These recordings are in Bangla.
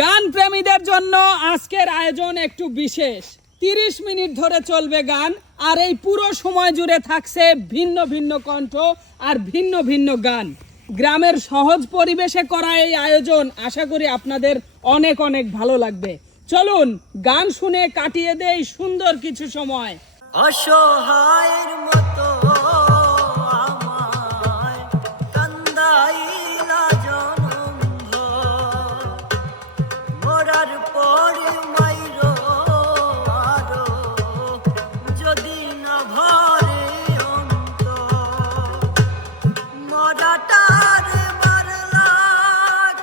গান প্রেমীদের জন্য আজকের আয়োজন একটু বিশেষ। 30 মিনিট ধরে চলবে গান, আর এই পুরো সময় জুড়ে থাকছে ভিন্ন ভিন্ন কণ্ঠ আর ভিন্ন ভিন্ন গান। গ্রামের সহজ পরিবেশে করা এই আয়োজন আশা করি আপনাদের অনেক অনেক ভালো লাগবে। চলুন গান শুনে কাটিয়ে দেই সুন্দর কিছু সময়। অসহায়ের মতো আমায় কান্দাইলা জনমভর, মরার পরে মাইরো আরো যদি না ভরে অন্তর, মরাটার মারলা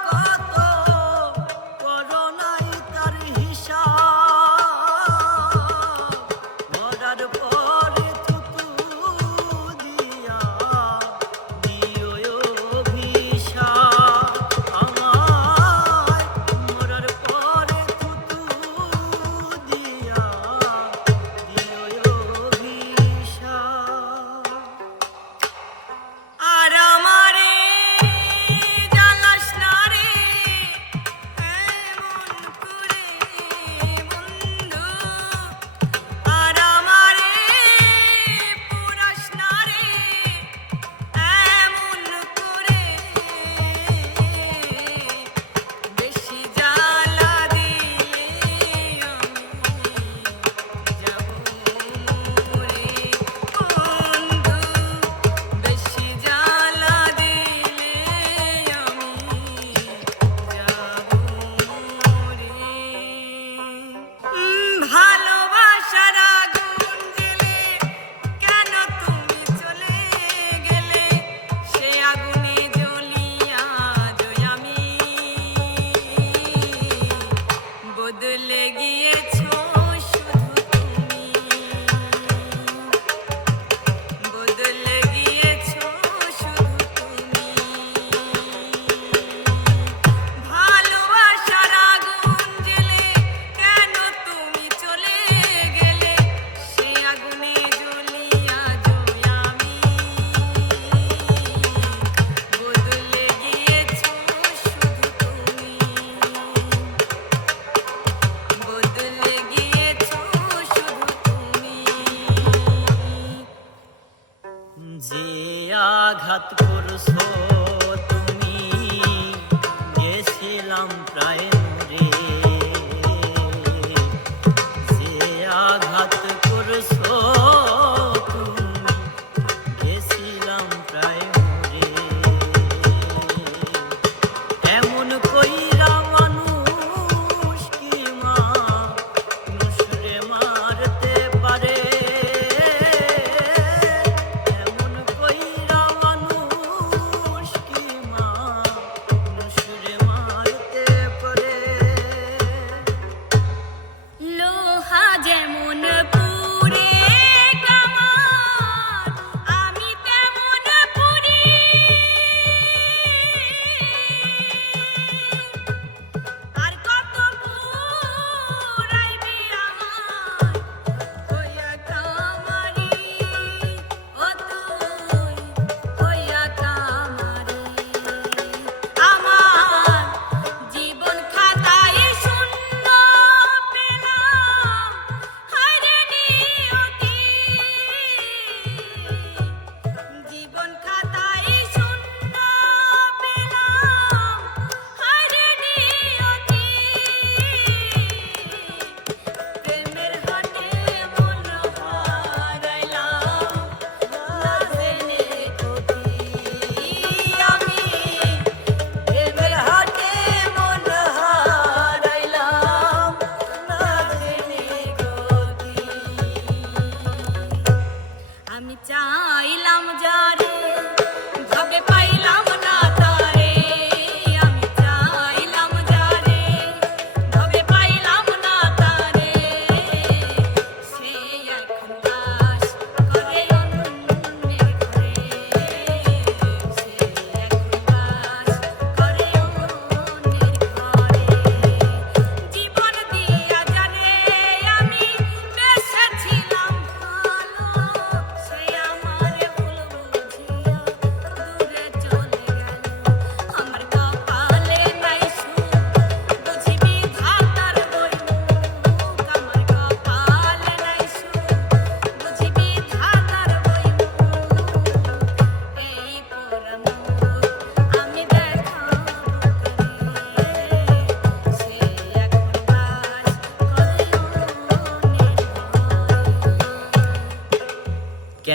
কত করোনাই তার হিসাব, মরার পরে থুতু দিয়া দিও অভিশাপ আমায়, মরার পরে থুতু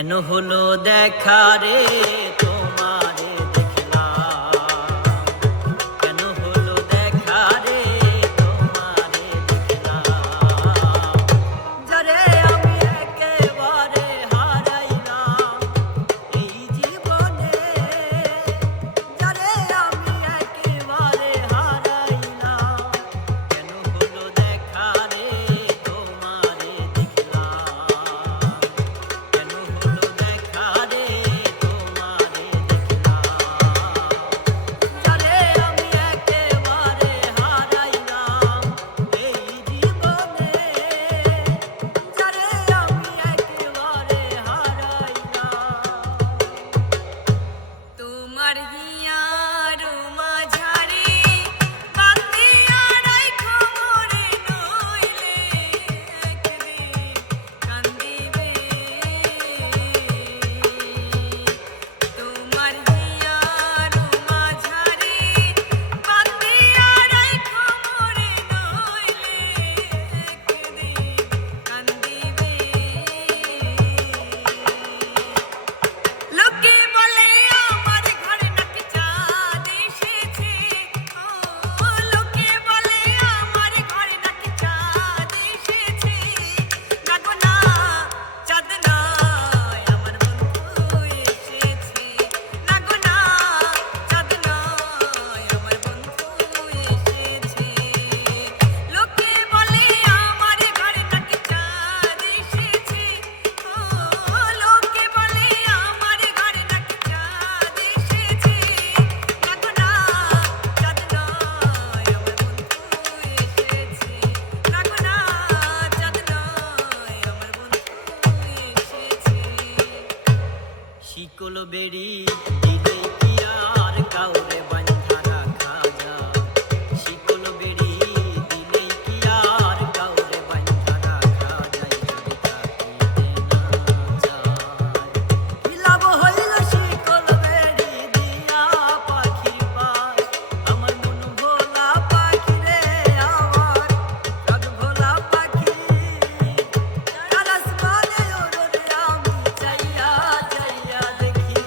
কেন হলো দেখা রে তোমারে দেখলাম, কেন হলো দেখা রে তোমারে দেখলাম, যারে আমি একেবারে হারাইলাম এই জীবনে, যারে আমি একেবারে হারাইলাম, কেন হলো দেখা রে তোমারে দেখলাম, কেন হলো দেখা রে তোমারে দেখলাম, যারে আমি একেবারে হারাইলাম এই জীবনে, যারে আমি একেবারে হারাইলাম। তোমার হিয়ার মাঝারে বান্ধিয়া রাইখো মোরে, নইলে একদিন কান্দিবে। তোমার হিয়ার মাঝারে বান্ধিয়া রাইখো মোরে, নইলে একদিন কান্দিবে। লোকে বলে আমার ঘরে নাকি চাঁদ এসেছে, ও লোকে বলে আমার ঘরে নাকি চাঁদ এসেছে, না গো না, চাঁদ নয় আমার বন্ধু এসেছে, না গো না, চাঁদ নয় আমার বন্ধু এসেছে। লোকে বলে আমার ঘরে নাকি চাঁদ এসেছে, ও লোকে বলে আমার ঘরে নাকি চাঁদ এসেছে, না গো না, চাঁদ নয় আমার বন্ধু এসেছে, না গো না, চাঁদ নয় আমার বন্ধু এসেছে। শিকল বেড়ি দিলে কি আর কাউরে বাঁধা রাখা যায়, শিকল বেড়ি দিলে কি আর কাউরে বাঁধা রাখা যায়, যদি থাকিতে না যায়। কি লাভ হইল শিকল বেড়ি দিয়া পাখির পায়, আমার মন ভোলা পাখি রে, আমার প্রাণ ভোলা পাখি, তার আসমানে ওড়ে আমি চাইয়া চাইয়া দেখি।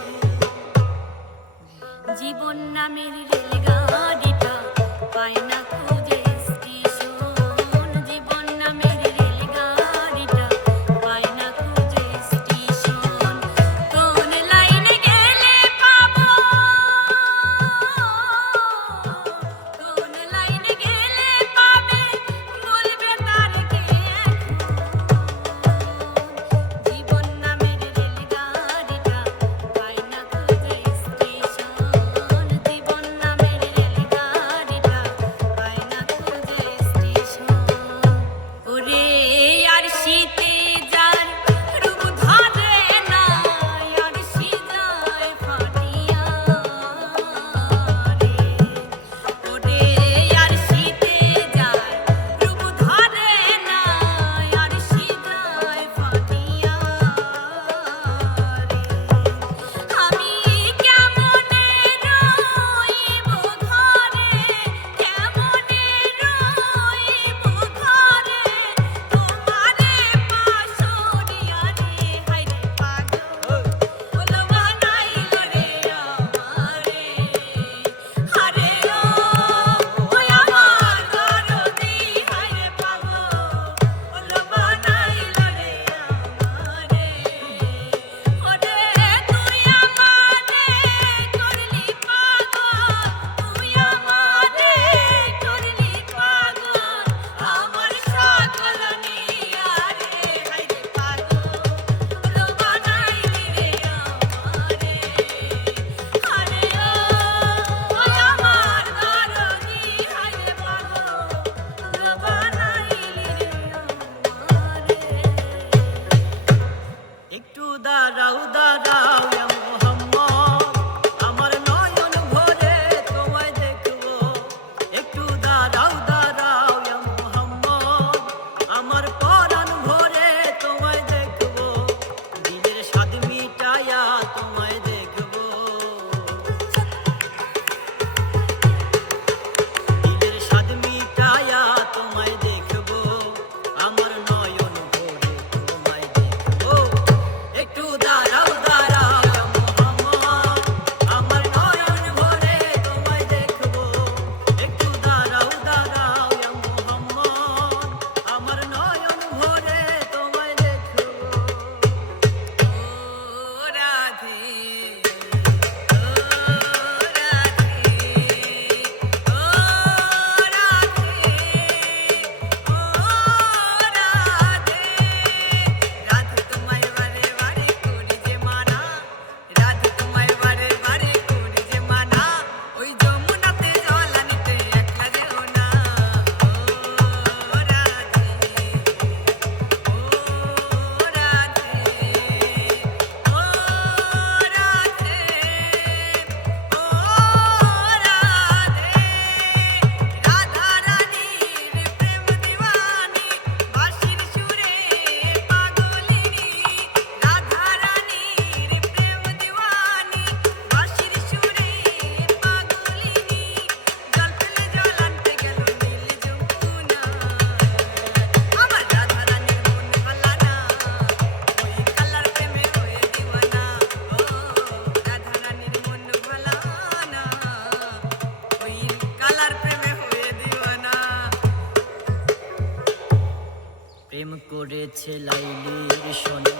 করেছে লাইলির শোনে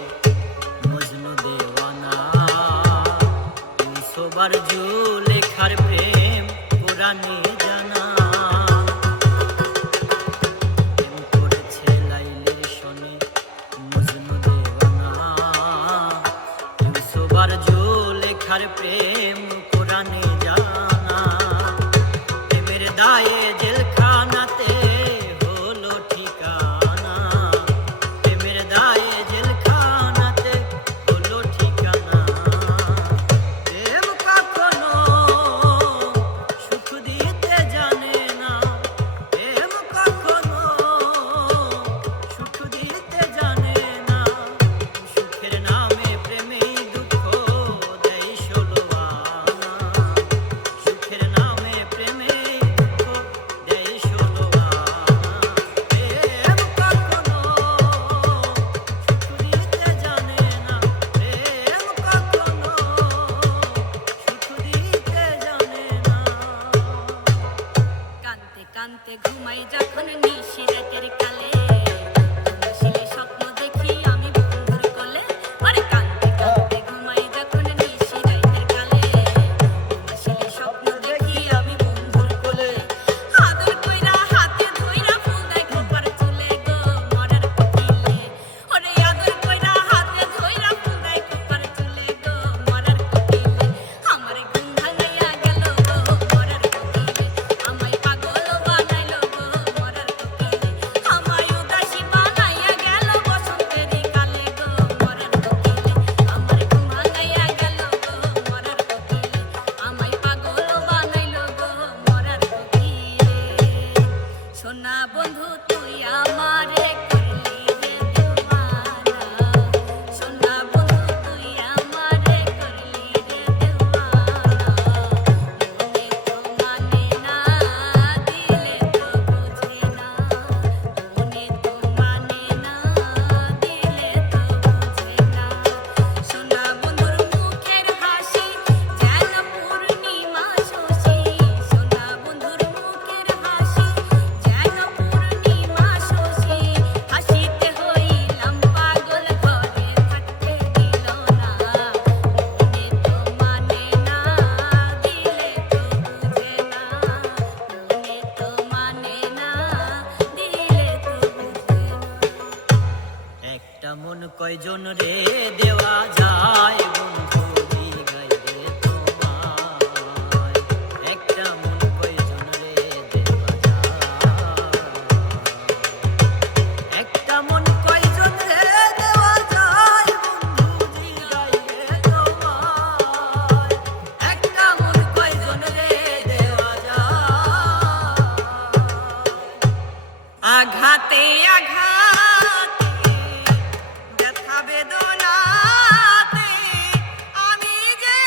মজনু দেওয়ানা সবার জুলেখার প্রেম কোরআনে জানা প্রেম করেছে লাইলির শোনে মজনু দেওয়ানা সবার জুলেখার প্রেম কোরআনে জানা প্রেমের দায়ে জেলখানাতে হলো ঠিকানা প্রেমের দায়ে জেলখানাতে হলো ঠিকানা প্রেম কখনো সুখ দিতে জানে না প্রেম কখনো সুখ দিতে জানে না সুখের নামে প্রেমেই দুঃখ দেয় ষোলো আনা সুখের নামে প্রেমেই দুঃখ দেয় ষোলো আনা প্রেম কখনো সুখ দিতে জানে না প্রেম কখনো সুখ দিতে জানে না কানতে কানতে ঘুমাই যখন নিশি রাতের কালে হাসিলে স্বপ্ন দেখি আমি বন্ধুর কোলে আরে কানতে কানতে ঘুমাই যখন নিশি রাতের কালে হাসিলে স্বপ্ন দেখি আমি বন্ধুর কোলে আদর কইরা হাতে ধইরা ফুলদাই খোপার চুলে গো মরার কোকিলে ওরে আদর কইরা হাতে ধইরা ফুলদাই খোপার চুলে গো মরার কোকিলে আমার ঘুম ভাঙাইয়া গেল গো মরার কোকিলে আমায় পাগল বানাইলো গো মরার কোকিলে আমায় উদাসী বানাইয়া গেল বসন্তেরই কালে গো মরার কোকিলে আমার ঘুম ভাঙাইয়া গেল গো মরার কোকিলে আমায় পাগল বানাইলো গো মরার কোকিলে সোনা বন্ধু তুই আমারে করলি রে দেওয়ানা সোনা বন্ধু তুই আমারে করলি রে দেওয়ানা মনে তো মানে না দিলে তো বুঝে না মনে তো মানে না দিলে তো বুঝে না সোনা বন্ধুর মুখের হাসি যেন পূর্ণিমা শশী সোনা বন্ধুর মুখের হাসি যেন পূর্ণিমা শশী হাসিতে হইলাম পাগল ঘরে থাকতে দিল না মনে তো মানে না দিলে তো বুঝে না মনে তো মানে না দিলে তো বুঝে না একটা মন কয়জন রে দেওয়া যায় বন্ধু গাইলে তোমায় একটা মন কয়জন রে দেওয়া যায় একটা মন কয়জন রে দেওয়া যায় বন্ধু গাইলে তোমায় একটা মন কয়জন রে দেওয়া যায় আঘাতে আঘাতে ব্যথা বেদনাতে আমি যে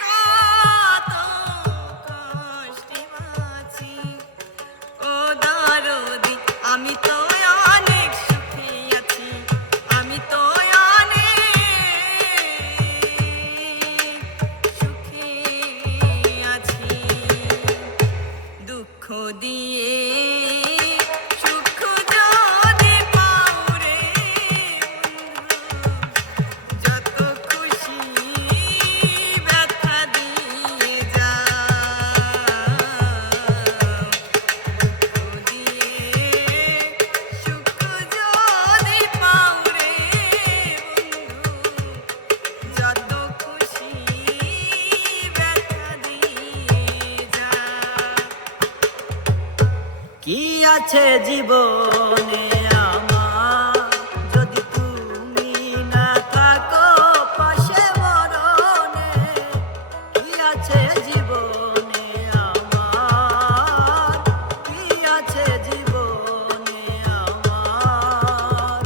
কত কষ্টে আছি ও দরদি আমি তো অনেক সুখে আছি আমি তো অনেক সুখে আছি দুঃখ দিয়ে সুখ যদি পাও রে বন্ধু যত খুশি ব্যথা দিয়ে যাও দুঃখ দিয়ে সুখ যদি পাও রে বন্ধু যত খুশি ব্যথা দিয়ে যাও কি আছে জীবনে আমার যদি তুমি না থাকো পাশে মরণে কি আছে জীবনে আমার কি আছে জীবনে আমার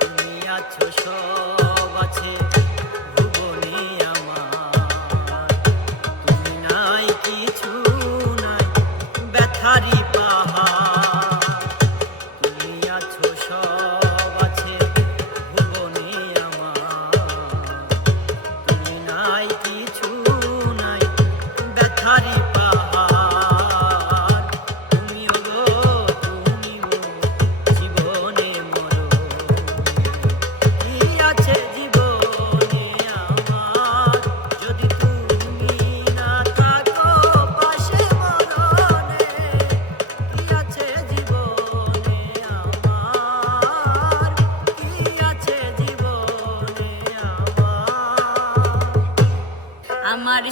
তুমি আছো সব আছে ভুবনে আমার তুমি নাই কিছু নাই ব্যথারি পাহাড় তুমি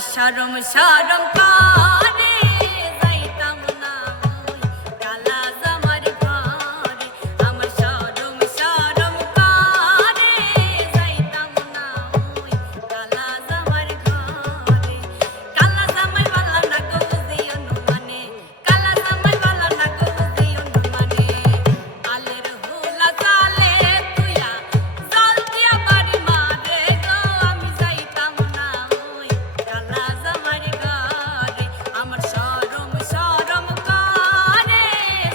শরম শরম করে যাইতাম না ওই কালা জামার ঘরে আমার শরম শরম করে যাইতাম না ওই কালা জামার ঘরে কালা জামাই বালা না গো বুঝি অনুমানে কালা জামাই বালা না গো বুঝি অনুমানে আলের হুলা জালে তুইয়া জল দিয়া বাড়ি মারে গো আমি যাইতাম না ওই কালা জামার ঘরে আমার শরম শরম করে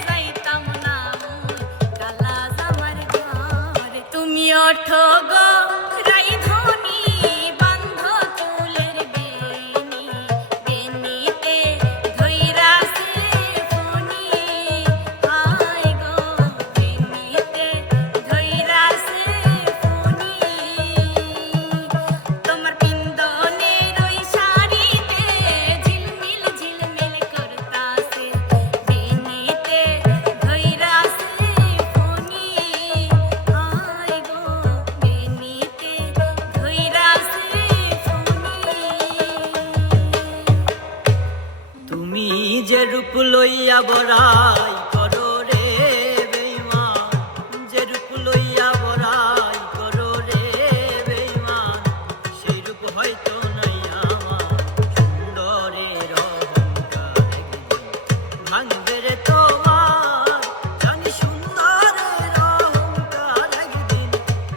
যাইতাম না ওই কালা জামার ঘরে তুমি ওঠো গো রাইধনি বান্ধ চুলের বেনি বেনিতে ধইরাছে ফনি হায় গো বেনিতে ধইরাছে ফনি তোমার পিন্দনের ওই শাড়িতে ঝিলমিল ঝিলমিল করতাছে বেনিতে ধইরাছে ফনি হায় গো বেনিতে ধইরাছে ফনি তুমি যে রূপ লইয়া বড়াই করো রে বেঈমান, যে রূপ লইয়া বড়াই করো রে বেঈমান, সেই রূপ হয়তো নাই আমার সুন্দরের অহংকার একদিন ভাঙবে রে তোমার, জানি সুন্দরের অহংকার একদিন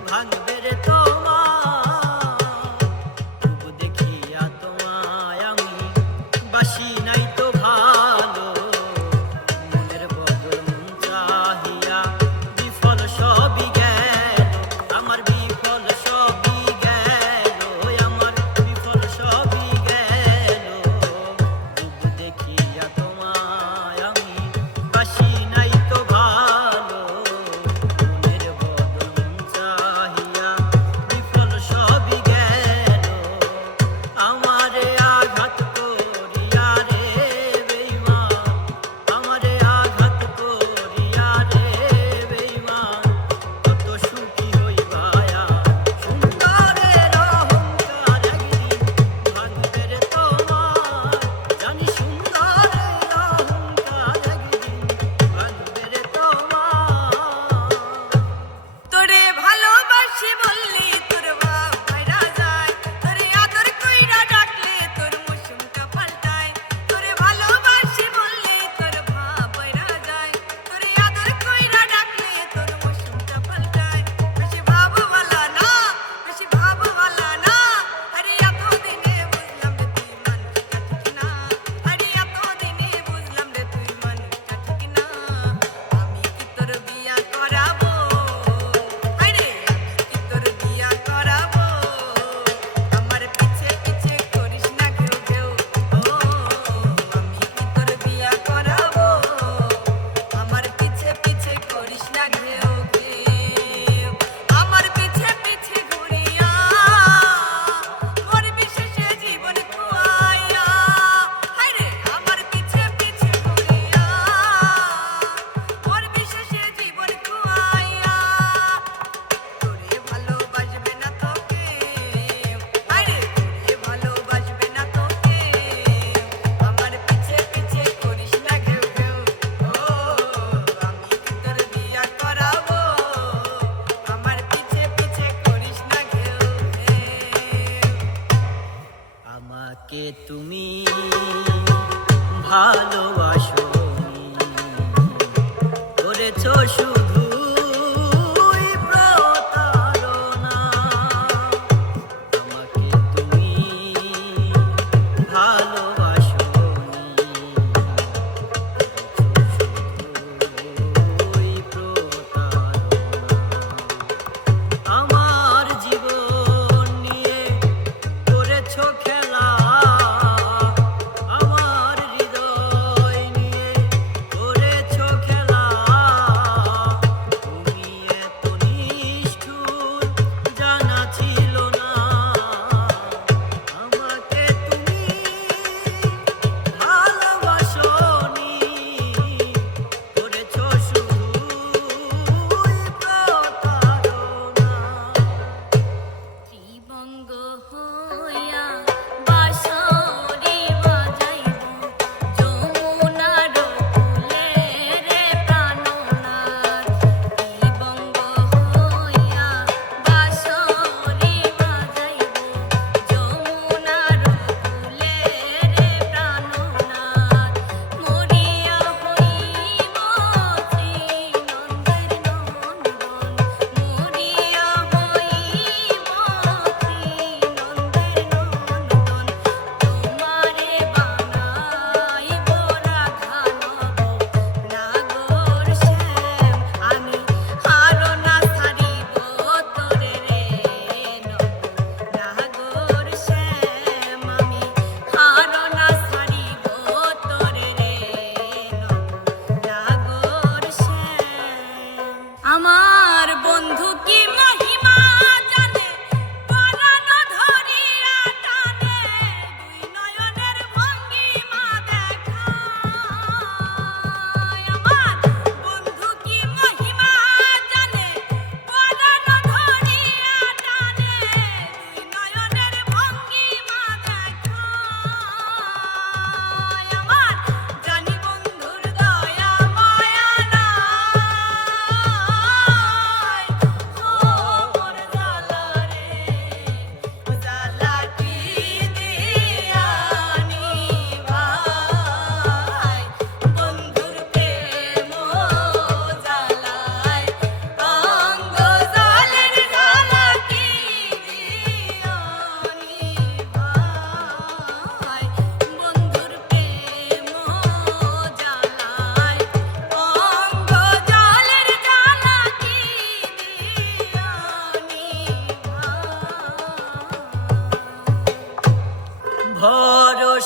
ভাঙবে রে তোমার। রূপ দেখিয়া তোমায় আমি বাসি নাই তো ভালো, মনের বদল মন চাহিয়া বিফল সবই গেল, আমার বিফল সবই গেল, আমার বিফল সবই গেল। রূপ দেখিয়া তোমায় আমি বাসি নাই তো ভালো, মনের বদল মন চাহিয়া বিফল সবই গেল। আমারে আঘাত করিয়া রে বেঈমান, আমারে আঘাত করিয়া রে বেঈমান, কত সুখী হইবায়া সুন্দরের অহংকার একদিন ভাঙবে রে তোমার, জানি সুন্দরের অহংকার একদিন ভাঙবে রে তোমার। তোরে ভালোবাসি বললি তোর বাপ ভাইরা যায় তোরে আদর কইরা ডাকলে তোর মৌসুমটা পাল্টায় তোরে ভালোবাসি বললি তোর বাপ ভাইরা যায় তোরে আদর কইরা ডাকলে তোর মৌসুমটা পাল্টায় বেশি ভাবওয়ালা না বেশি ভাবওয়ালা না আরে এত দিনে বুঝলাম রে তুই মানুষটা ঠিক না আরে এত দিনে বুঝলাম রে তুই মানুষটা ঠিক না আমি কি তোর বিয়া করাবো আরে আমি কি তোর বিয়া করাবো আমার পিছে পিছে করিস না ঘেউ ঘেউ ও আমি কি তোর বিয়া করাবো আমার পিছে পিছে করিস না ঘেউ ঘেউ আমার পিছে পিছে ঘুরিয়া মোর বিশেষে জীবন খুয়াইয়া হায়রে আমার পিছে পিছে ঘুরিয়া মোর বিশেষে জীবন খুয়াইয়া তোরে ভালোবাসবে না তোকে আরে তোরে ভালোবাসবে না তোকে আমার পিছে পিছে করিস না ঘেউ ঘেউ ও আমি কি তোর বিয়া করাবো আমার পিছে পিছে করিস না ঘেউ ঘেউ আমাকে তুমি ভালোবাসোনি, করেছো শুধুই প্রতারণা। আমাকে তুমি ভালোবাসোনি, শুধুই প্রতারণা। আমার জীবন নিয়ে করেছো খেলা, আমার হৃদয় নিয়ে করেছো খেলা।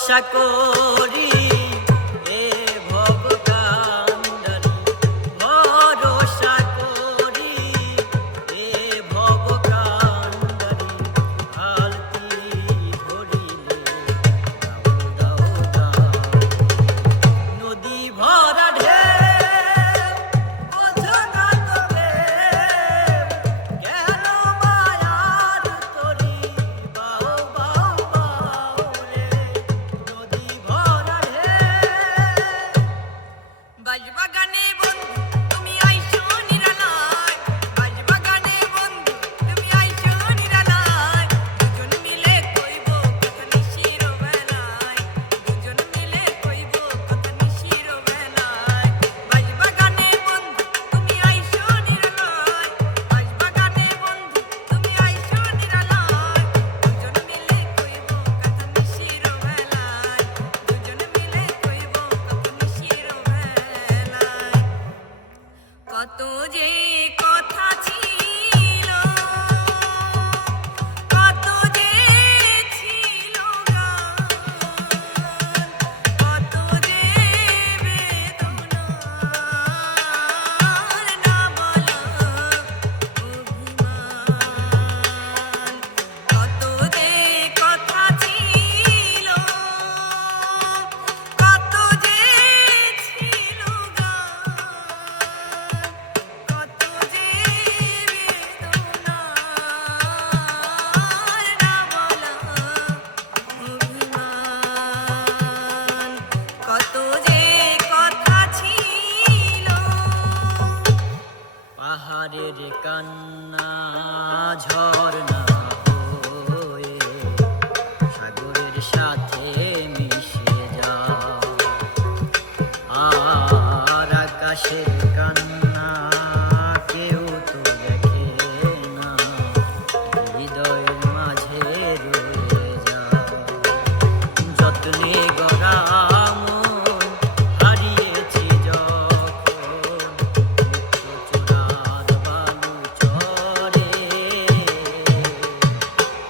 ভরসা করি এ ভবকান্ডারি ভরসা করি এ ভবকান্ডারি হালতি ধরিলে দাও দাও নদী ভরা ঢেউ বোঝো না তবে কেন মায়ার তরি বাও বাও বাও রে নদী ভরা ঢেউ বাজবাগানে বন্ধু তুমি আইসো নিরালায় বাজবাগানে বন্ধু তুমি আইসো নিরালায় দুজন মিলে কইব কথা নিশির বেলায় দুজন মিলে কইব কথা নিশির বেলায় বাজবাগানে বন্ধু তুমি আইসো নিরালায় বাজবাগানে বন্ধু তুমি আইসো নিরালায় দুজন মিলে কইব কথা নিশির বেলায় দুজন মিলে কইব কথা নিশির বেলায় কত যে কথা ছিল কত যে ছিল গান কত যে বেদনার না বলা অভিমান কত যে কথা ছিল কত যে ছিল গান কত যে বেদনার না বলা অভিমান কত যে কথা ছিল পাহাড়ের কান্না ঝরনা হয়ে সাগরের সাথে মিশে যাও আর আকাশের কান্না কেউ তো দেখে না হৃদয়ের মাঝে রয়ে যাও যত্নে গড়া মন হারিয়েছি যখন চূড়ার বালু চরে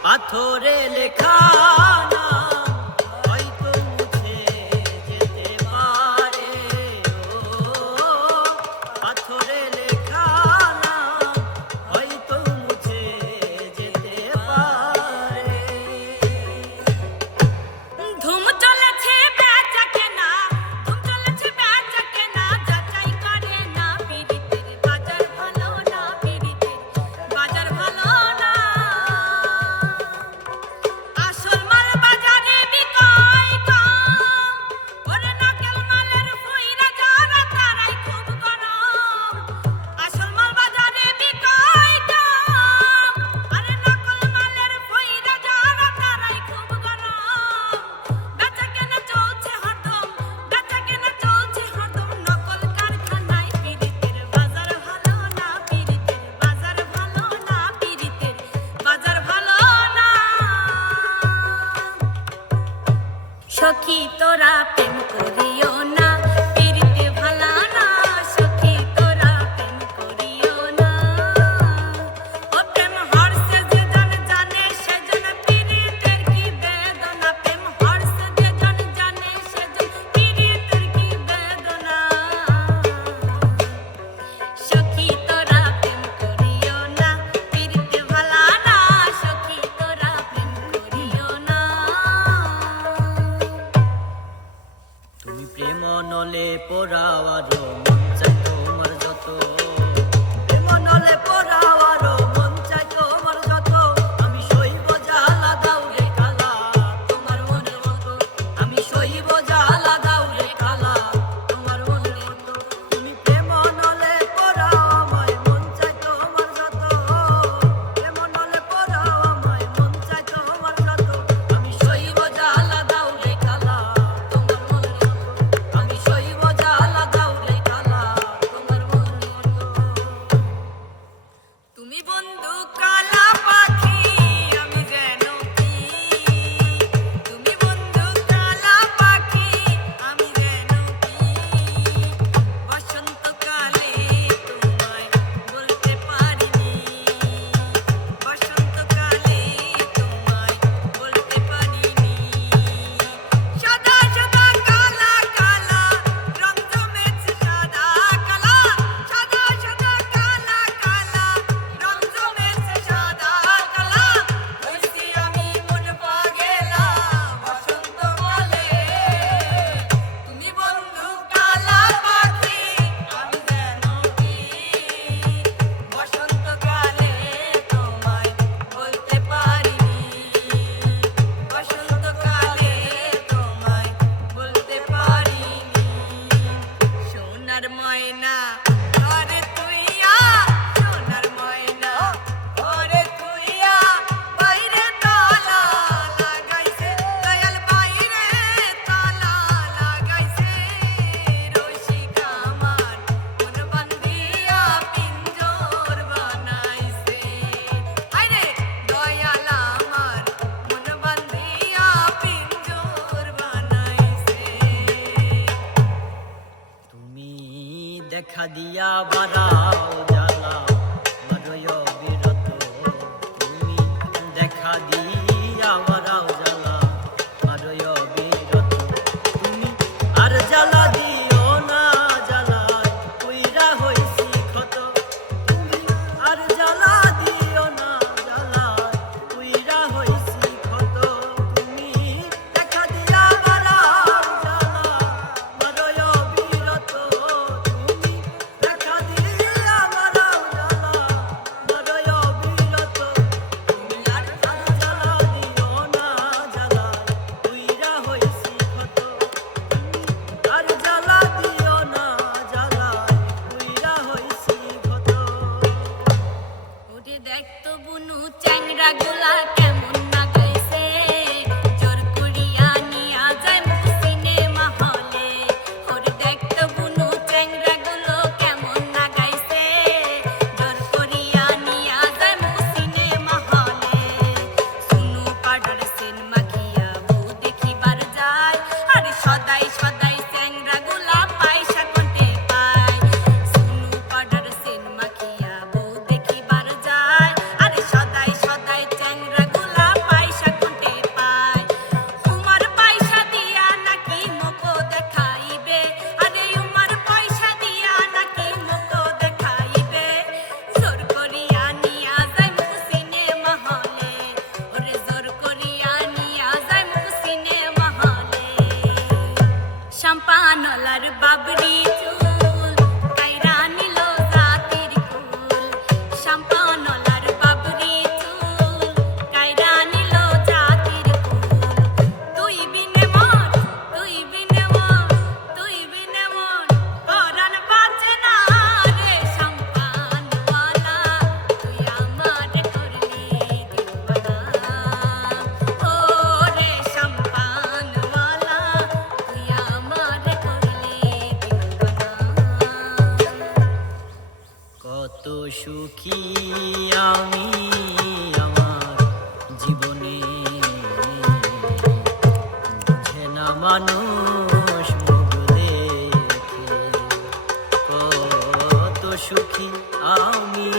পাথরে লেখা নাম হয়তো মুছে যেতে পারে ও পাথর দিয়া বাড়াও জ্বালা মারয় বিরত তুমি দেখা দিয়া বাড়াও জ্বালা মারয় বিরত তুমি আর জ্বালা দিও না জ্বালায় কইরা হইছি ক্ষত তুমি আর জ্বালা দিও না জ্বালায় কইরা হইছি ক্ষত তুমি দেখা দিয়া বাড়াও জ্বালা মারয় বিরত তুমি দেখা দিয়া বাড়াও জ্বালা মারয় বিরত তুমি আর জ্বালা দিও না জ্বালায় কইরা হইছি ক্ষত আর জ্বালা দিও না জ্বালায় কইরা হইছি ক্ষত ওরে দেখতো বুনু চ্যাংরা গুলা কেমন নাগাইছে জোর করিয়া নিয়া যায় সিনেমা হলে ওরে দেখতো বুনু চ্যাংরা গুলো কেমন নাগাইছে জোর করিয়া নিয়া যায় সিনেমা হলে সুনু পাডার সিনেমা খিয়া বউ দেখিবার যায় আর সদাই সদাই চ্যাংরা গুলা পয়সা কোটে পায় সুনু পাডার সিনেমা খিয়া বউ দেখিবার যায় আর সদাই সদাই চ্যাংরা গুলা পয়সা কোটে পায় উমার পয়সা দিয়া নাকি মোকো দেখাইবে আরে উমার পয়সা দিয়া নাকি মোকো দেখাইবে জোর করিয়া নিয়া যায় সিনেমা হলে ওরে জোর করিয়া নিয়া যায় সিনেমা হলে শাম্পানলার বাবরি চুল কাইরা নিল জাতির কুল শাম্পানলার বাবরি চুল কাইরা নিল জাতির কুল তুই বিনে মন তুই বিনে মন তুই বিনে মন পরাণ বাঁচে না রে শাম্পানওয়ালা তুই আমার করলি দিওয়ানা ও রে শাম্পানওয়ালা তুই আমার করলি দিওয়ানা কত সুখী আমি আমার জীবনে বুঝে না মানুষ মুখ দেখে কত সুখী আমি